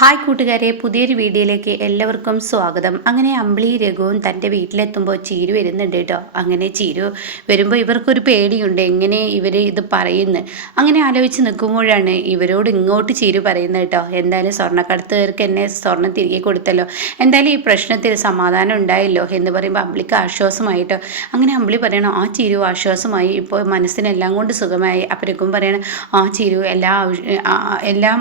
Hi കൂട്ടുകാരെ, പുതിയൊരു വീഡിയോയിലേക്ക് എല്ലാവർക്കും സ്വാഗതം. അങ്ങനെ അമ്പിളി രഘുവും തൻ്റെ വീട്ടിലെത്തുമ്പോൾ ചീരു വരുന്നുണ്ട് കേട്ടോ. അങ്ങനെ ചീരു വരുമ്പോൾ ഇവർക്കൊരു പേടിയുണ്ട്, എങ്ങനെ ഇവർ ഇത് പറയുന്നു. അങ്ങനെ ആലോചിച്ച് നിൽക്കുമ്പോഴാണ് ഇവരോട് ഇങ്ങോട്ട് ചീരു പറയുന്നത് കേട്ടോ. എന്തായാലും സ്വർണ്ണക്കടത്തുകാർക്ക് എന്നെ സ്വർണ്ണം തിരികെ കൊടുത്തല്ലോ, എന്തായാലും ഈ പ്രശ്നത്തിൽ സമാധാനം ഉണ്ടായല്ലോ എന്ന് പറയുമ്പോൾ അമ്പിളിക്ക് ആശ്വാസമായിട്ടോ. അങ്ങനെ അമ്പിളി പറയണം, ആ ചീരു ആശ്വാസമായി, ഇപ്പോൾ മനസ്സിനെല്ലാം കൊണ്ട് സുഖമായി. അപ്പോഴേക്കും പറയണം, ആ ചീരു എല്ലാം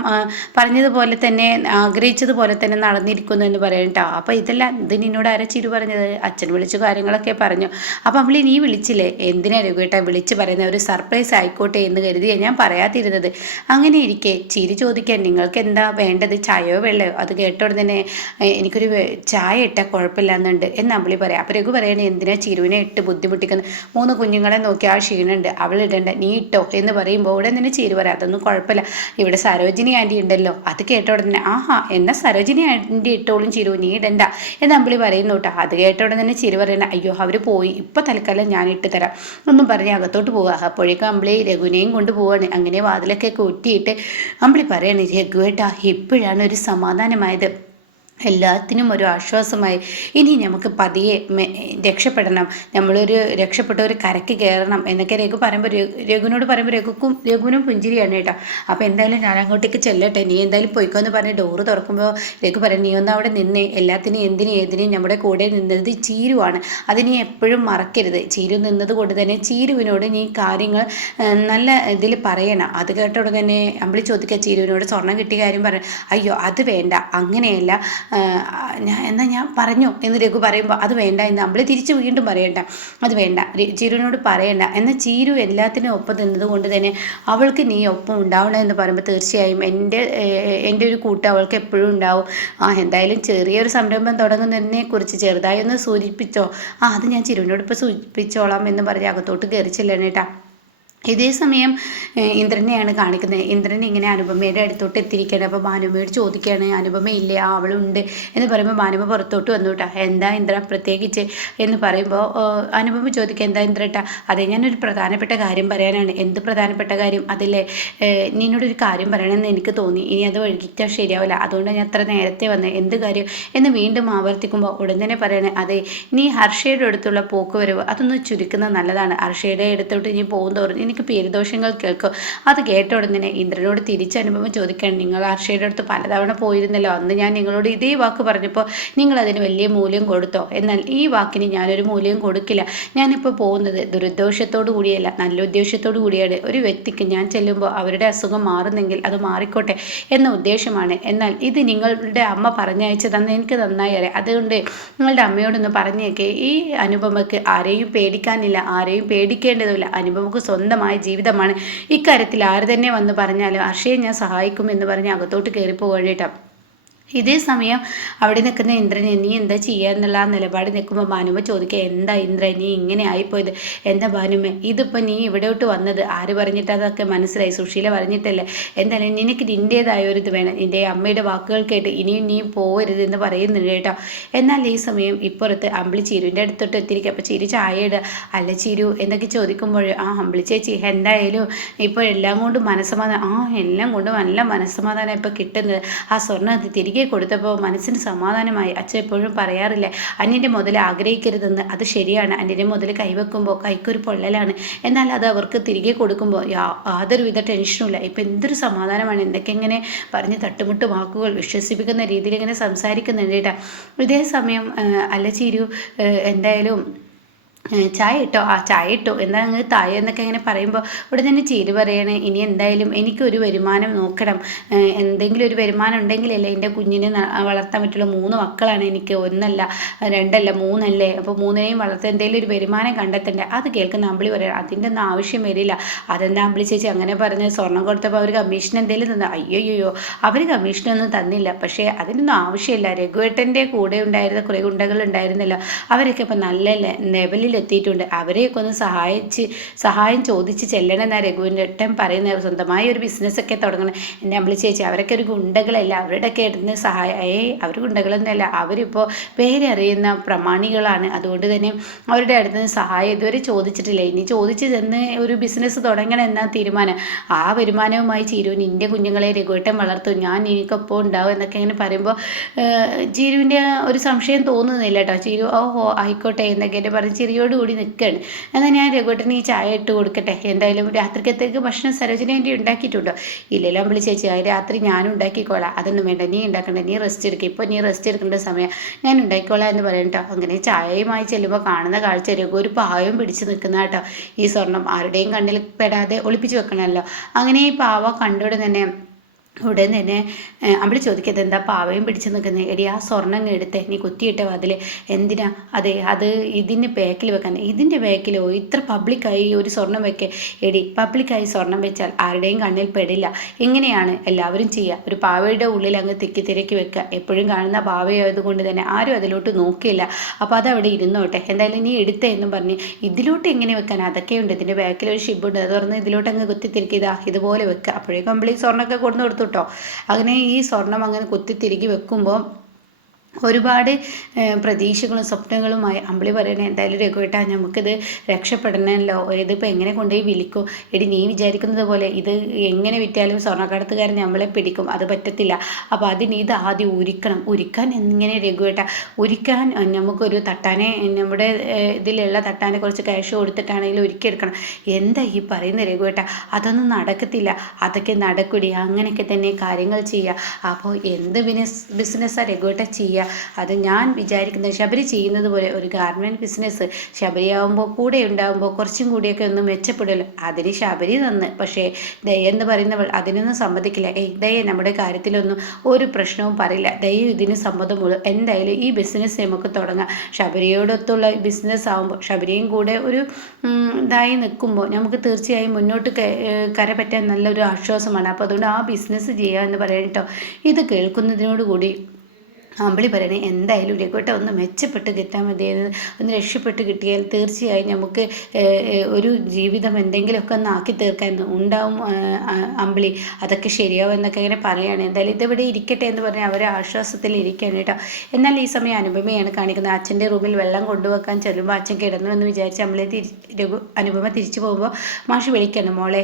പറഞ്ഞതുപോലെ തന്നെ ആഗ്രഹിച്ചതുപോലെ തന്നെ നടന്നിരിക്കുന്നു എന്ന് പറയട്ടോ. അപ്പോൾ ഇതെല്ലാം ഇത് നിന്നോട് ആരാ ചിരു പറഞ്ഞത്? അച്ഛൻ വിളിച്ചു കാര്യങ്ങളൊക്കെ പറഞ്ഞു. അപ്പം അവളി നീ വിളിച്ചില്ലേ? എന്തിനാ രഘുവേട്ടാ വിളിച്ച് പറയുന്നത്? ഒരു സർപ്രൈസ് ആയിക്കോട്ടെ എന്ന് കരുതിയാണ് ഞാൻ പറയാതിരുന്നത്. അങ്ങനെ ഇരിക്കെ ചിരി ചോദിക്കാൻ, നിങ്ങൾക്ക് എന്താ വേണ്ടത്? ചായയോ വെള്ളയോ? അത് കേട്ടോടെ തന്നെ എനിക്കൊരു ചായ ഇട്ടാൽ കുഴപ്പമില്ല എന്നുണ്ട് എന്ന് അമ്പിളി പറയാം. അപ്പോൾ രഘു പറയണേ, എന്തിനാ ചിരുവിനെ ഇട്ട് ബുദ്ധിമുട്ടിക്കുന്നത്? 3 കുഞ്ഞുങ്ങളെ നോക്കി ആ ക്ഷീണുണ്ട്, അവൾ ഇടണ്ട, നീ ഇട്ടോ എന്ന് പറയുമ്പോൾ ഉടൻ തന്നെ ചിരു പറയാം, അതൊന്നും കുഴപ്പമില്ല, ഇവിടെ സരോജിനി ആൻറ്റി ഉണ്ടല്ലോ. അത് കേട്ടോടെ തന്നെ, ആഹാ എന്നാൽ സരോജിനി ആൻറ്റി ഇട്ടോളും ചിരു, നീ ഇടണ്ട എന്ന് അമ്പിളി പറയുന്നു കേട്ടോ. അത് കേട്ടോടെ തന്നെ ചിരു പറയണ, അയ്യോ അവർ പോയി, ഇപ്പം തൽക്കാലം ഞാൻ ഇട്ട് തരാം ഒന്നും പറഞ്ഞ് അകത്തോട്ട് പോവുക. അപ്പോഴേക്കും അമ്പിളി രഘുവിനെയും കൊണ്ട് പോവാണ്. അങ്ങനെ വാതിലൊക്കെ കൂട്ടിയിട്ട് അമ്പിളി പറയാണ്, രഘുവേട്ടാ ഇപ്പോഴാണ് ഒരു സമാധാനമായത്, എല്ലാത്തിനും ഒരു ആശ്വാസമായി. ഇനി നമുക്ക് പതിയെ രക്ഷപ്പെടണം, നമ്മളൊരു രക്ഷപ്പെട്ട ഒരു കരയ്ക്ക് കയറണം എന്നൊക്കെ രഘു പറയുമ്പോൾ രഘുവിനോട് പറയുമ്പോൾ രഘുവിനും പുഞ്ചിരിയാണ് കേട്ടോ. അപ്പോൾ എന്തായാലും ഞാൻ അങ്ങോട്ടേക്ക് ചെല്ലട്ടെ, നീ എന്തായാലും പോയിക്കോ എന്ന് പറഞ്ഞ് ഡോറ് തുറക്കുമ്പോൾ രഘു പറയും, നീ ഒന്ന് അവിടെ നിന്നേ, എല്ലാത്തിനും ഏതിനും നമ്മുടെ കൂടെ നിന്നത് ചീരുവാണ്, അത് നീ എപ്പോഴും മറക്കരുത്. ചീരു നിന്നത് കൊണ്ട് തന്നെ ചീരുവിനോട് നീ കാര്യങ്ങൾ നല്ല ഇതിൽ പറയണം. അത് കേട്ടോടെ തന്നെ അമ്പിളി ചോദിക്കുക, ചീരുവിനോട് സ്വർണ്ണം കിട്ടിയ കാര്യം പറ. അയ്യോ അത് വേണ്ട, അങ്ങനെയല്ല, ഞാൻ പറഞ്ഞു എന്ന് രഘു പറയുമ്പോൾ അത് വേണ്ട എന്ന് അമ്പിളി തിരിച്ച് വീണ്ടും പറയണ്ട, അത് വേണ്ട, ചീരുവിനോട് പറയണ്ട. എന്നാൽ ചീരു എല്ലാത്തിനും ഒപ്പം നിന്നത് കൊണ്ട് തന്നെ അവൾക്ക് നീ ഒപ്പം ഉണ്ടാവണം എന്ന് പറയുമ്പോൾ തീർച്ചയായും എൻ്റെ ഒരു കൂട്ട് അവൾക്ക് എപ്പോഴും ഉണ്ടാവും. എന്തായാലും ചെറിയൊരു സംരംഭം തുടങ്ങുന്നതിനെ കുറിച്ച് ചെറുതായി ഒന്ന് സൂചിപ്പിച്ചോ? അത് ഞാൻ ചിരുവിനോട് ഇപ്പോൾ സൂചിപ്പിച്ചോളാം എന്ന് പറഞ്ഞ് അകത്തോട്ട് കയറി ചെല്ലണേട്ടാ. ഇതേ സമയം ഇന്ദ്രനെയാണ് കാണിക്കുന്നത്. ഇന്ദ്രൻ ഇങ്ങനെ അനുപമയുടെ അടുത്തോട്ട് എത്തിയിരിക്കുകയാണ്. അപ്പോൾ ഭാനുമയോട് ചോദിക്കുകയാണ്, അനുപമ ഇല്ലേ? അവളുണ്ട് എന്ന് പറയുമ്പോൾ ഭാനുമ പുറത്തോട്ട് വന്നു കേട്ടോ. എന്താ ഇന്ദ്ര പ്രത്യേകിച്ച് എന്ന് പറയുമ്പോൾ അനുപമ ചോദിക്കുക, എന്താ ഇന്ദ്രട്ടാ? അതെ, ഞാനൊരു പ്രധാനപ്പെട്ട കാര്യം പറയാനാണ്. എന്ത് പ്രധാനപ്പെട്ട കാര്യം? അതില്ലേ, നിന്നോടൊരു കാര്യം പറയണമെന്ന് എനിക്ക് തോന്നി, ഇനി അത് വഴിക്കിട്ടാൽ ശരിയാവില്ല, അതുകൊണ്ട് ഞാൻ അത്ര നേരത്തെ വന്നത്. എന്ത് കാര്യം എന്ന് വീണ്ടും ആവർത്തിക്കുമ്പോൾ ഉടൻ തന്നെ പറയണേ, അതെ, നീ ഹർഷയുടെ അടുത്തുള്ള പോക്കുവരവ് അതൊന്ന് ചുരുക്കുന്നത് നല്ലതാണ്. ഹർഷയുടെ അടുത്തോട്ട് ഇനി പോകും തോറും എനിക്ക് പേരുദോഷങ്ങൾ കേൾക്കും. അത് കേട്ട ഉടനെ ഇന്ദ്രനോട് തിരിച്ചനുഭവം ചോദിക്കുകയാണ്, നിങ്ങൾ ഹർഷയുടെ അടുത്ത് പലതവണ പോയിരുന്നല്ലോ, അന്ന് ഞാൻ നിങ്ങളോട് ഇതേ വാക്ക് പറഞ്ഞപ്പോൾ നിങ്ങൾ അതിന് വലിയ മൂല്യം കൊടുത്തോ? എന്നാൽ ഈ വാക്കിന് ഞാനൊരു മൂല്യം കൊടുക്കില്ല. ഞാനിപ്പോൾ പോകുന്നത് ദുരുദ്ദേശത്തോടു കൂടിയല്ല, നല്ല ഉദ്ദേശത്തോടു കൂടിയാണ്. ഒരു വ്യക്തിക്ക് ഞാൻ ചെല്ലുമ്പോൾ അവരുടെ അസുഖം മാറുന്നെങ്കിൽ അത് മാറിക്കോട്ടെ എന്ന ഉദ്ദേശമാണ്. എന്നാൽ ഇത് നിങ്ങളുടെ അമ്മ പറഞ്ഞയച്ചതെന്ന് എനിക്ക് നന്നായി അറിയാം. അതുകൊണ്ട് നിങ്ങളുടെ അമ്മയോടൊന്ന് പറഞ്ഞേക്കെ, ഈ അനുപമക്ക് ആരെയും പേടിക്കാനില്ല, ആരെയും പേടിക്കേണ്ടതില്ല. അനുപമക്ക് സ്വന്തം ജീവിതമാണ്. ഇക്കാര്യത്തിൽ ആര് തന്നെ വന്ന് പറഞ്ഞാലും ഹർഷയെ ഞാൻ സഹായിക്കും എന്ന് പറഞ്ഞ് അകത്തോട്ട് കയറി പോകേണ്ടിട്ടാ. ഇതേ സമയം അവിടെ നിൽക്കുന്ന ഇന്ദ്രനെ, നീ എന്താ ചെയ്യുക എന്നുള്ള ആ നിലപാട് നിൽക്കുമ്പോൾ ഭാനുമ ചോദിക്കുക, എന്താ ഇന്ദ്ര നീ ഇങ്ങനെ ആയിപ്പോയത്? എന്താ ഭാനുമ, ഇതിപ്പോൾ നീ ഇവിടോട്ട് വന്നത് ആര് പറഞ്ഞിട്ടതൊക്കെ മനസ്സിലായി? സുശീല പറഞ്ഞിട്ടല്ലേ? എന്തായാലും നിനക്ക് നിൻ്റേതായ ഒരു ഇത് വേണം. നിൻ്റെ അമ്മയുടെ വാക്കുകൾ കേട്ട് ഇനിയും നീ പോകരുത് എന്ന് പറയുന്നുണ്ട് കേട്ടോ. എന്നാൽ ഈ സമയം ഇപ്പുറത്ത് അമ്പിളി ചീരുവിൻ്റെ അടുത്തോട്ട് എത്തിയിരിക്കുക. അപ്പോൾ ചീരു ചായ ഇടുക. അല്ല ചീരു എന്നൊക്കെ ചോദിക്കുമ്പോൾ, അമ്പിളി ചേച്ചി എന്തായാലും ഇപ്പോൾ എല്ലാം കൊണ്ടും മനസ്സമാധാനം, എല്ലാം കൊണ്ടും നല്ല മനസ്സമാധാനം ഇപ്പോൾ കിട്ടുന്നത്. ആ സ്വർണ്ണം അത് തിരികെ കൊടുത്തപ്പോൾ മനസ്സിന് സമാധാനമായി. അച്ഛൻ എപ്പോഴും പറയാറില്ലേ, അന്യൻ്റെ മുതൽ ആഗ്രഹിക്കരുതെന്ന്. അത് ശരിയാണ്, അന്യൻ്റെ മുതൽ കൈവെക്കുമ്പോൾ കൈക്കൊരു പൊള്ളലാണ്. എന്നാൽ അത് അവർക്ക് തിരികെ കൊടുക്കുമ്പോൾ യാതൊരുവിധ ടെൻഷനുമില്ല. ഇപ്പം എന്തൊരു സമാധാനമാണ്. എന്തൊക്കെ ഇങ്ങനെ പറഞ്ഞ് തട്ടുമുട്ട് വാക്കുകൾ വിശ്വസിപ്പിക്കുന്ന രീതിയിൽ ഇങ്ങനെ സംസാരിക്കുന്നുണ്ട് കേട്ടോ. ഇതേ സമയം അല്ല ചീരു, എന്തായാലും ചായ ഇട്ടോ? ചായ ഇട്ടോ, എന്താ അങ്ങ് തായ എന്നൊക്കെ ഇങ്ങനെ പറയുമ്പോൾ ഇവിടെ തന്നെ ചീര് പറയണേ, ഇനി എന്തായാലും എനിക്കൊരു വരുമാനം നോക്കണം. എന്തെങ്കിലും ഒരു വരുമാനം ഉണ്ടെങ്കിലല്ലേ എൻ്റെ കുഞ്ഞിനെ വളർത്താൻ പറ്റുള്ളൂ. 3 മക്കളാണ് എനിക്ക്, 1 2 3 അല്ലേ? അപ്പോൾ 3നെയും വളർത്താൻ എന്തെങ്കിലും ഒരു വരുമാനം കണ്ടെത്തണ്ടേ? അത് കേൾക്കുന്ന അമ്പിളി പറയണം, അതിൻ്റെ ഒന്നും ആവശ്യം വരില്ല. അതെന്താ അമ്പിളി ചേച്ചി അങ്ങനെ പറഞ്ഞ്? സ്വർണം കൊടുത്തപ്പോൾ അവർ കമ്മീഷൻ എന്തെങ്കിലും തന്നു? അയ്യോയ്യോ, അവർ കമ്മീഷനൊന്നും തന്നില്ല. പക്ഷേ അതിനൊന്നും ആവശ്യമില്ല. രഘുവേട്ടൻ്റെ കൂടെ ഉണ്ടായിരുന്ന കുറേ ഗുണ്ടകൾ ഉണ്ടായിരുന്നല്ലോ, അവരൊക്കെ ഇപ്പം നല്ല ലെവലിൽ എത്തിയിട്ടുണ്ട്, അവരെയൊക്കെ ഒന്ന് സഹായം ചോദിച്ച് ചെല്ലണമെന്നാണ് രഘുവിൻ്റെ പറയുന്നത്. സ്വന്തമായ ഒരു ബിസിനസ്സൊക്കെ തുടങ്ങണം. എൻ്റെ അമ്പിളി ചേച്ചി അവരൊക്കെ ഒരു ഗുണ്ടകളല്ല, അവരുടെയൊക്കെ ഇടുന്ന അവർ ഗുണ്ടകളൊന്നുമല്ല, അവരിപ്പോൾ പേരറിയുന്ന പ്രമാണികളാണ്. അതുകൊണ്ട് തന്നെ അവരുടെ അടുത്ത് നിന്ന് സഹായം ഇതുവരെ ചോദിച്ചിട്ടില്ല. ഇനി ചോദിച്ച് ചെന്ന് ഒരു ബിസിനസ് തുടങ്ങണം എന്നാ തീരുമാനം. ആ വരുമാനവുമായി ചീരുവിന് എൻ്റെ കുഞ്ഞുങ്ങളെ രഘുവേട്ടൻ വളർത്തും, ഞാൻ എനിക്കൊപ്പം ഉണ്ടാവും എന്നൊക്കെ ഇങ്ങനെ പറയുമ്പോൾ ചീരുവിൻ്റെ ഒരു സംശയം തോന്നുന്നില്ല കേട്ടോ. ചീരു ഓഹോ ആയിക്കോട്ടെ എന്നൊക്കെ പറഞ്ഞ് ചിരിയോടുകൂടി നിൽക്കുകയാണ്. എന്നാൽ ഞാൻ രഘുവേട്ടന് ഈ ചായ ഇട്ട് കൊടുക്കട്ടെ, എന്തായാലും രാത്രിക്കത്തേക്ക് ഭക്ഷണം സരോജിനി വേണ്ടി ഉണ്ടാക്കിയിട്ടുണ്ടോ? ഇല്ലല്ലോ അമ്പിളി ചേച്ചി, രാത്രി ഞാനും ഉണ്ടാക്കിക്കോളാം, അതൊന്നും വേണ്ട, നീ ഉണ്ടാക്കണ്ട, നീ റെസ്റ്റ് എടുക്കുക, ഇപ്പോൾ നീ റെസ്റ്റ് എടുക്കേണ്ട സമയം, ഞാൻ ഉണ്ടാക്കിക്കോളാം എന്ന് പറയട്ടോ. അങ്ങനെ ചായയുമായി ചെല്ലുമ്പോൾ കാണുന്ന കാഴ്ച രഘു ഒരു പാവയും പിടിച്ച് നിൽക്കുന്ന കേട്ടോ. ഈ സ്വർണം ആരുടെയും കണ്ണിൽ പെടാതെ ഒളിപ്പിച്ച് വെക്കണമല്ലോ. അങ്ങനെ ഈ പാവ കണ്ടോടെ തന്നെ ഉടൻ തന്നെ അമ്പിളി ചോദിക്കരുത്, എന്താ പാവയും പിടിച്ച് നിൽക്കുന്നത്? എടി ആ സ്വർണ്ണം എടുത്തേ, നീ കുത്തിയിട്ട അതിൽ എന്തിനാ? അതെ, അത് ഇതിന് ബാക്കിൽ വെക്കാൻ. ഇതിൻ്റെ ബാക്കിലോ ഇത്ര പബ്ലിക്കായി ഒരു സ്വർണം വെക്കേ? എടി പബ്ലിക്കായി സ്വർണം വെച്ചാൽ ആരുടെയും കണ്ണിൽ പെടില്ല. ഇങ്ങനെയാണ് എല്ലാവരും ചെയ്യുക. ഒരു പാവയുടെ ഉള്ളിൽ അങ്ങ് തിക്കി തിരക്കി വെക്കുക. എപ്പോഴും കാണുന്ന പാവയായതുകൊണ്ട് തന്നെ ആരും അതിലോട്ട് നോക്കിയില്ല. അപ്പോൾ അതവിടെ ഇരുന്നോട്ടെ, എന്തായാലും നീ എടുത്തേ എന്നും പറഞ്ഞ് ഇതിലോട്ട് എങ്ങനെ വെക്കാൻ? അതൊക്കെയുണ്ട്, ഇതിൻ്റെ ബാക്കിലൊരു ഷിബുണ്ട്, അത് തുറന്ന് ഇതിലോട്ട് അങ്ങ് കുത്തിത്തിരിക്കുക, ഇതുപോലെ വെക്കുക. അപ്പോഴേക്കും അമ്പിളി സ്വർണ്ണമൊക്കെ കൊടുത്തു കേട്ടോ. അങ്ങനെ ഈ സ്വർണം അങ്ങനെ കുത്തിത്തിരികി വെക്കുമ്പോൾ ഒരുപാട് പ്രതീക്ഷകളും സ്വപ്നങ്ങളുമായി അമ്പിളി പറയണേ, എന്തായാലും രഘുവേട്ടാ നമുക്കിത് രക്ഷപ്പെടണമല്ലോ, ഇതിപ്പോൾ എങ്ങനെ കൊണ്ടുപോയി വിൽക്കും? എടി നീ വിചാരിക്കുന്നത് പോലെ ഇത് എങ്ങനെ വിറ്റാലും സ്വർണ്ണക്കടത്തുകാരൻ നമ്മളെ പിടിക്കും, അത് പറ്റത്തില്ല. അപ്പോൾ അതിന് ഇത് ആദ്യം ഉരിക്കാൻ എങ്ങനെ രഘുവേട്ടാ? ഉരിക്കാൻ നമുക്കൊരു തട്ടാനെ, നമ്മുടെ ഇതിലുള്ള തട്ടാനെ കുറച്ച് ക്യാഷ് കൊടുത്തിട്ടാണെങ്കിലും ഒരുക്കിയെടുക്കണം. എന്താ ഈ പറയുന്ന രഘുവേട്ടാ? അതൊന്നും നടക്കത്തില്ല. അതൊക്കെ നടക്കൂടി, അങ്ങനെയൊക്കെ തന്നെ കാര്യങ്ങൾ ചെയ്യുക. അപ്പോൾ എന്ത് ബിസിനസ്സാണ് രഘുവേട്ട ചെയ്യുക? അത് ഞാൻ വിചാരിക്കുന്നത് ശബരി ചെയ്യുന്നത് പോലെ ഒരു ഗാർമെൻറ്റ് ബിസിനസ്. ശബരിയാവുമ്പോൾ കൂടെ ഉണ്ടാകുമ്പോൾ കുറച്ചും കൂടിയൊക്കെ ഒന്ന് മെച്ചപ്പെടുമല്ലോ. അതിന് ശബരി തന്ന്, പക്ഷേ ദയ എന്ന് പറയുന്നവൾ അതിനൊന്നും സമ്മതിക്കില്ല. ദയ നമ്മുടെ കാര്യത്തിലൊന്നും ഒരു പ്രശ്നവും പറയില്ല, ദയ ഇതിന് സമ്മതമുള്ളൂ. എന്തായാലും ഈ ബിസിനസ് നമുക്ക് തുടങ്ങാം. ശബരിയോടൊത്തുള്ള ബിസിനസ് ആകുമ്പോൾ ശബരിയും കൂടെ ഒരു ഇതായി നിൽക്കുമ്പോൾ നമുക്ക് തീർച്ചയായും മുന്നോട്ട് കരപറ്റാൻ നല്ലൊരു ആശ്വാസമാണ്. അപ്പോൾ അതുകൊണ്ട് ആ ബിസിനസ് ചെയ്യുക എന്ന് പറയട്ടോ. ഇത് കേൾക്കുന്നതിനോടുകൂടി അമ്പിളി പറയണേ, എന്തായാലും രഘുവേട്ട ഒന്ന് മെച്ചപ്പെട്ട് കിട്ടാൻ മതിയായിരുന്നു, ഒന്ന് രക്ഷപ്പെട്ട് കിട്ടിയാൽ തീർച്ചയായും നമുക്ക് ഒരു ജീവിതം എന്തെങ്കിലുമൊക്കെ ഒന്ന് ആക്കി തീർക്കാൻ ഉണ്ടാവും അമ്പിളി, അതൊക്കെ ശരിയാവും എന്നൊക്കെ ഇങ്ങനെ പറയുകയാണ്. എന്തായാലും ഇതെവിടെ ഇരിക്കട്ടെ എന്ന് പറഞ്ഞാൽ അവർ ആശ്വാസത്തിൽ ഇരിക്കുകയാണ് കേട്ടോ. എന്നാൽ ഈ സമയം അനുപമയാണ് കാണിക്കുന്നത്. അച്ഛൻ്റെ റൂമിൽ വെള്ളം കൊണ്ടുവെക്കാൻ ചെല്ലുമ്പോൾ അച്ഛൻ കിടന്നു എന്ന് വിചാരിച്ച് അനുപമ തിരിച്ചു പോകുമ്പോൾ മാഷ് വിളിക്കണം, മോളെ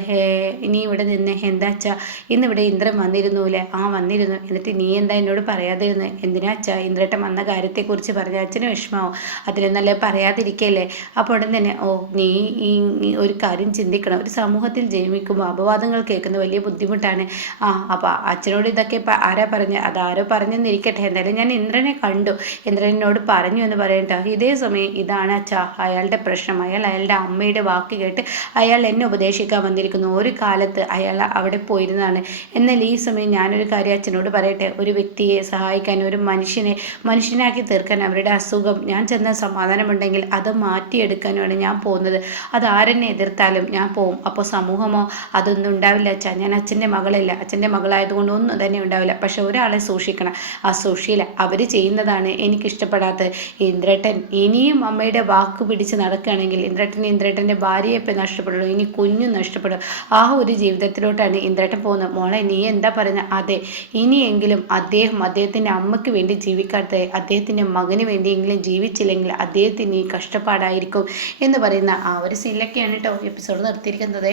ഇനി ഇവിടെ നിന്ന് എന്താ അച്ഛാ, ഇന്നിവിടെ ഇന്ദ്രൻ വന്നിരുന്നൂല്ലേ? ആ വന്നിരുന്നു, എന്നിട്ട് നീ എന്താ എന്നോട് പറയാതിരുന്നത്? എന്തിനാ അച്ഛാ? ഇന്ദ്രേട്ടൻ വന്ന കാര്യത്തെക്കുറിച്ച് പറഞ്ഞ അച്ഛന് വിഷമാവും, അതിലൊന്നല്ലേ പറയാതിരിക്കല്ലേ? അപ്പോൾ ഉടൻ തന്നെ നീ ഈ ഒരു കാര്യം ചിന്തിക്കണം, ഒരു സമൂഹത്തിൽ ജീവിക്കുമ്പോൾ അപവാദങ്ങൾ കേൾക്കുന്ന വലിയ ബുദ്ധിമുട്ടാണ്. അപ്പോൾ അച്ഛനോട് ഇതൊക്കെ ആരാ പറഞ്ഞത്? അതാരോ പറഞ്ഞെന്നിരിക്കട്ടെ, എന്തായാലും ഞാൻ ഇന്ദ്രനെ കണ്ടു, ഇന്ദ്രനോട് പറഞ്ഞു എന്ന് പറയട്ടോ. ഇതേ സമയം ഇതാണ് അച്ഛാ അയാളുടെ പ്രശ്നം. അയാളുടെ അമ്മയുടെ വാക്ക് കേട്ട് അയാൾ എന്നെ ഉപദേശിക്കാൻ വന്നിരിക്കുന്നു. ഒരു കാലത്ത് അയാൾ അവിടെ പോയിരുന്നതാണ്. എന്നാൽ ഈ സമയം ഞാനൊരു കാര്യം അച്ഛനോട് പറയട്ടെ, ഒരു വ്യക്തിയെ സഹായിക്കാൻ, ഒരു മനുഷ്യനാക്കി തീർക്കാൻ, അവരുടെ അസുഖം ഞാൻ ചെന്ന സമാധാനമുണ്ടെങ്കിൽ അത് മാറ്റിയെടുക്കാനുമാണ് ഞാൻ പോകുന്നത്. അത് ആരെന്നെ എതിർത്താലും ഞാൻ പോവും. അപ്പോൾ സമൂഹമോ അതൊന്നും ഉണ്ടാവില്ല അച്ഛാ. ഞാൻ അച്ഛൻ്റെ മകളല്ല, അച്ഛൻ്റെ മകളായതുകൊണ്ട് ഒന്നും തന്നെ ഉണ്ടാവില്ല. പക്ഷെ ഒരാളെ സൂക്ഷിക്കണം, ആ സൂക്ഷിയില്ല. അവർ ചെയ്യുന്നതാണ് എനിക്കിഷ്ടപ്പെടാത്തത്. ഇന്ദ്രേട്ടൻ ഇനിയും അമ്മയുടെ വാക്ക് പിടിച്ച് നടക്കുകയാണെങ്കിൽ ഇന്ദ്രേട്ടൻ്റെ ഭാര്യയെ ഇപ്പം നഷ്ടപ്പെടുള്ളൂ, ഇനി കുഞ്ഞും നഷ്ടപ്പെടും. ആ ഒരു ജീവിതത്തിലോട്ടാണ് ഇന്ദ്രേട്ടൻ പോകുന്നത്. മോളെ നീ എന്താ പറയുന്നത്? അതെ, ഇനിയെങ്കിലും അദ്ദേഹത്തിൻ്റെ അമ്മയ്ക്ക് വേണ്ടി ജീവിക്കാത്ത, അദ്ദേഹത്തിൻ്റെ മകന് വേണ്ടിയെങ്കിലും ജീവിച്ചില്ലെങ്കിൽ അദ്ദേഹത്തിന് ഈ കഷ്ടപ്പാടായിരിക്കും എന്ന് പറയുന്ന ആ ഒരു സീനിലൊക്കെയാണ് കേട്ടോ എപ്പിസോഡ് നിർത്തിയിരിക്കുന്നത്.